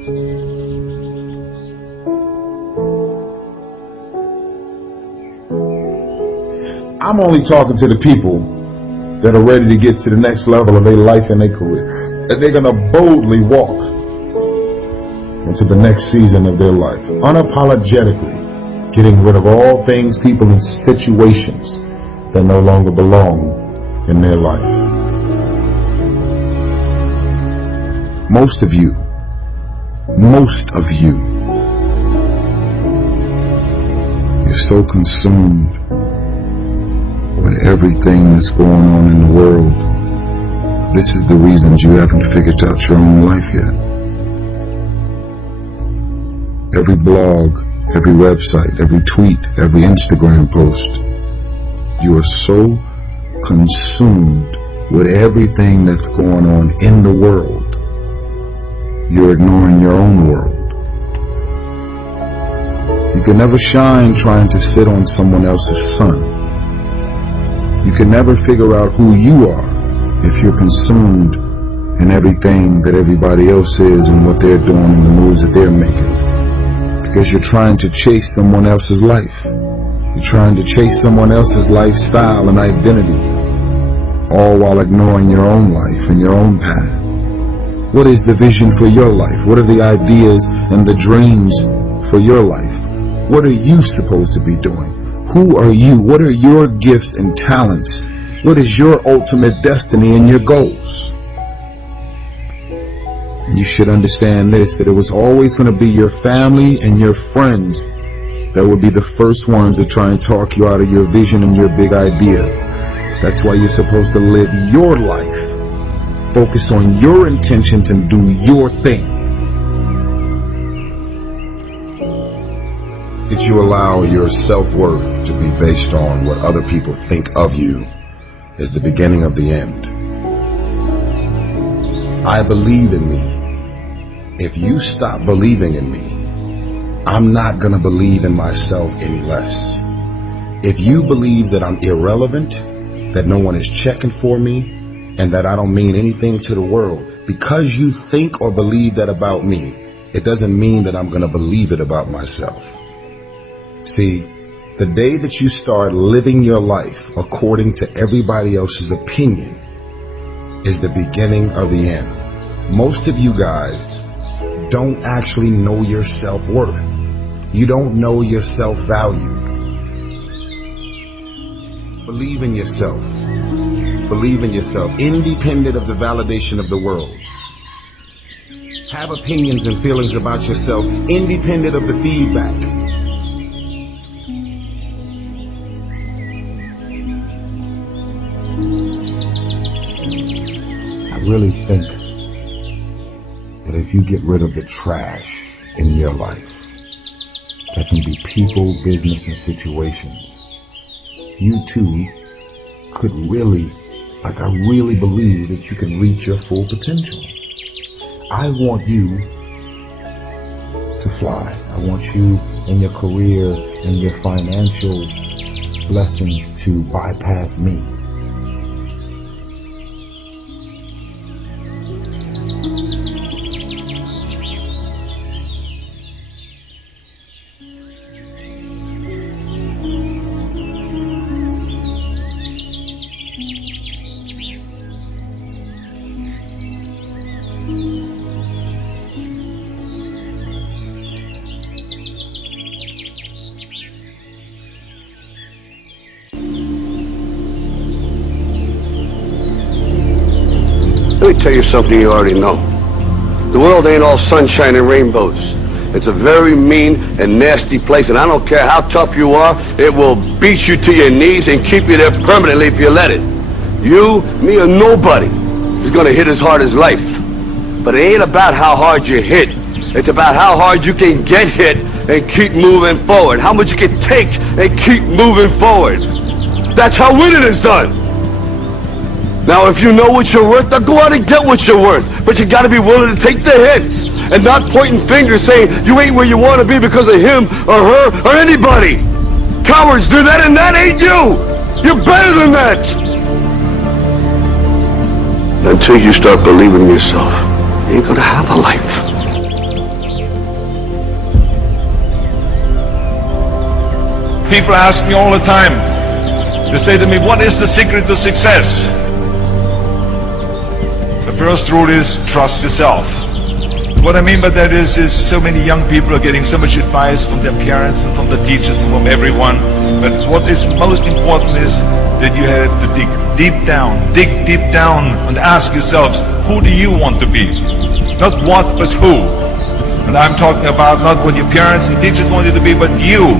I'm only talking to the people that are ready to get to the next level of their life and their career. That they're going to boldly walk into the next season of their life, unapologetically getting rid of all things, people, and situations that no longer belong in their life. Most of you, you're so consumed with everything that's going on in the world. This is the reasons you haven't figured out your own life yet. Every blog, every website, every tweet, every Instagram post, you are so consumed with everything that's going on in the world, you're ignoring your own world. You can never shine trying to sit on someone else's sun. You can never figure out who you are if you're consumed in everything that everybody else is and what they're doing and the moves that they're making. Because you're trying to chase someone else's life. You're trying to chase someone else's lifestyle and identity, all while ignoring your own life and your own path. What is the vision for your life? What are the ideas and the dreams for your life? What are you supposed to be doing? Who are you? What are your gifts and talents? What is your ultimate destiny and your goals? You should understand this, that it was always going to be your family and your friends that would be the first ones to try and talk you out of your vision and your big idea. That's why you're supposed to live your life. Focus on your intentions and do your thing. Did you allow your self-worth to be based on what other people think of you is the beginning of the end? I believe in me. If you stop believing in me, I'm not going to believe in myself any less. If you believe that I'm irrelevant, that no one is checking for me, and that I don't mean anything to the world, because you think or believe that about me, it doesn't mean that I'm going to believe it about myself. See, the day that you start living your life according to everybody else's opinion is the beginning of the end. Most of you guys don't actually know your self-worth. You don't know your self-value. Believe in yourself. Believe in yourself, independent of the validation of the world. Have opinions and feelings about yourself, independent of the feedback. I really think that if you get rid of the trash in your life, that can be people, business, and situations, you too could really, I really believe that you can reach your full potential. I want you to fly. I want you in your career and your financial blessings to bypass me. Let me tell you something you already know. The world ain't all sunshine and rainbows. It's a very mean and nasty place, and I don't care how tough you are, it will beat you to your knees and keep you there permanently if you let it. You, me, or nobody is gonna hit as hard as life. But it ain't about how hard you hit. It's about how hard you can get hit and keep moving forward. How much you can take and keep moving forward. That's how winning is done. Now, if you know what you're worth, now go out and get what you're worth. But you gotta be willing to take the hits and not pointing fingers saying you ain't where you want to be because of him or her or anybody. Cowards do that, and that ain't you. You're better than that. Until you start believing in yourself, you ain't gonna have a life. People ask me all the time, they say to me, what is the secret to success? The first rule is trust yourself. What I mean by that is so many young people are getting so much advice from their parents and from the teachers and from everyone. But what is most important is that you have to dig deep down and ask yourselves, who do you want to be? Not what, but who. And I'm talking about not what your parents and teachers want you to be, but you.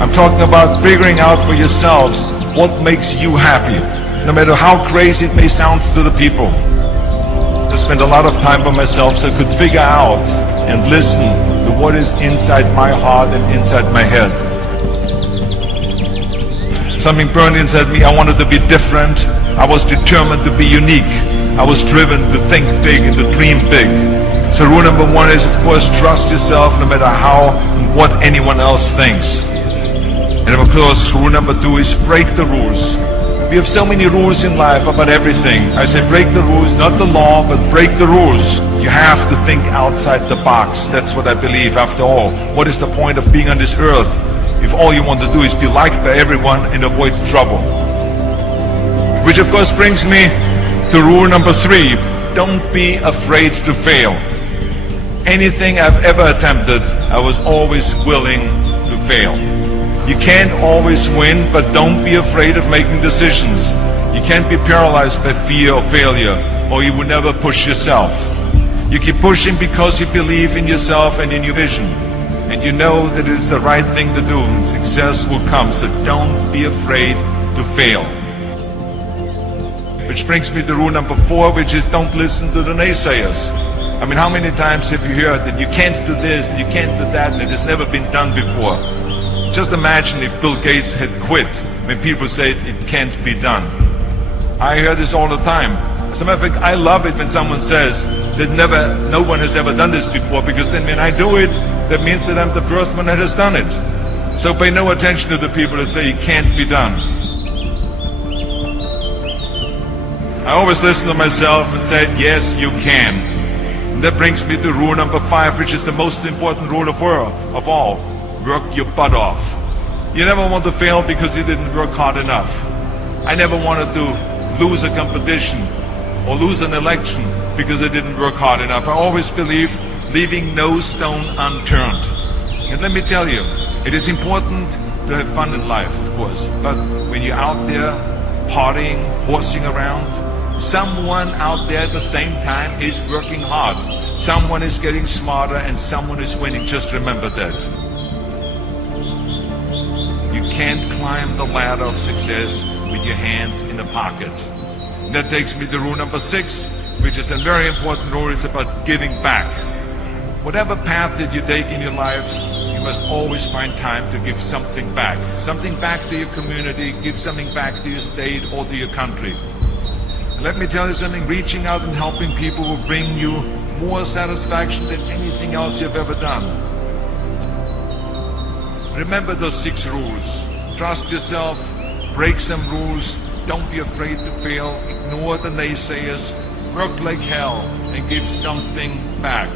I'm talking about figuring out for yourselves what makes you happy, no matter how crazy it may sound to the people. I spent a lot of time by myself so I could figure out and listen to what is inside my heart and inside my head. Something burned inside me. I wanted to be different. I was determined to be unique. I was driven to think big and to dream big. So rule number one is, of course, trust yourself no matter how and what anyone else thinks. And of course, rule number two is break the rules. We have so many rules in life about everything. I say break the rules, not the law, but break the rules. You have to think outside the box. That's what I believe. After all, what is the point of being on this earth if all you want to do is be liked by everyone and avoid trouble? Which of course brings me to rule number three. Don't be afraid to fail. Anything I've ever attempted, I was always willing to fail. You can't always win, but don't be afraid of making decisions. You can't be paralyzed by fear of failure, or you will never push yourself. You keep pushing because you believe in yourself and in your vision. And you know that it's the right thing to do, and success will come. So don't be afraid to fail. Which brings me to rule number four, which is don't listen to the naysayers. I mean, how many times have you heard that you can't do this, and you can't do that, and it has never been done before? Just imagine if Bill Gates had quit when people say it can't be done. I hear this all the time. As a matter of fact, I love it when someone says that no one has ever done this before, because then when I do it, that means that I'm the first one that has done it. So pay no attention to the people that say it can't be done. I always listen to myself and say, yes, you can. And that brings me to rule number five, which is the most important rule of all. Work your butt off. You never want to fail because you didn't work hard enough. I never wanted to lose a competition or lose an election because I didn't work hard enough. I always believed leaving no stone unturned. And let me tell you, it is important to have fun in life, of course, but when you're out there partying, horsing around, someone out there at the same time is working hard. Someone is getting smarter and someone is winning. Just remember that. You can't climb the ladder of success with your hands in the pocket. And that takes me to rule number six, which is a very important rule. It's about giving back. Whatever path that you take in your lives, you must always find time to give something back. Something back to your community, give something back to your state or to your country. And let me tell you something, reaching out and helping people will bring you more satisfaction than anything else you've ever done. Remember those 6 rules. Trust yourself, break some rules, don't be afraid to fail, ignore the naysayers, work like hell, and give something back.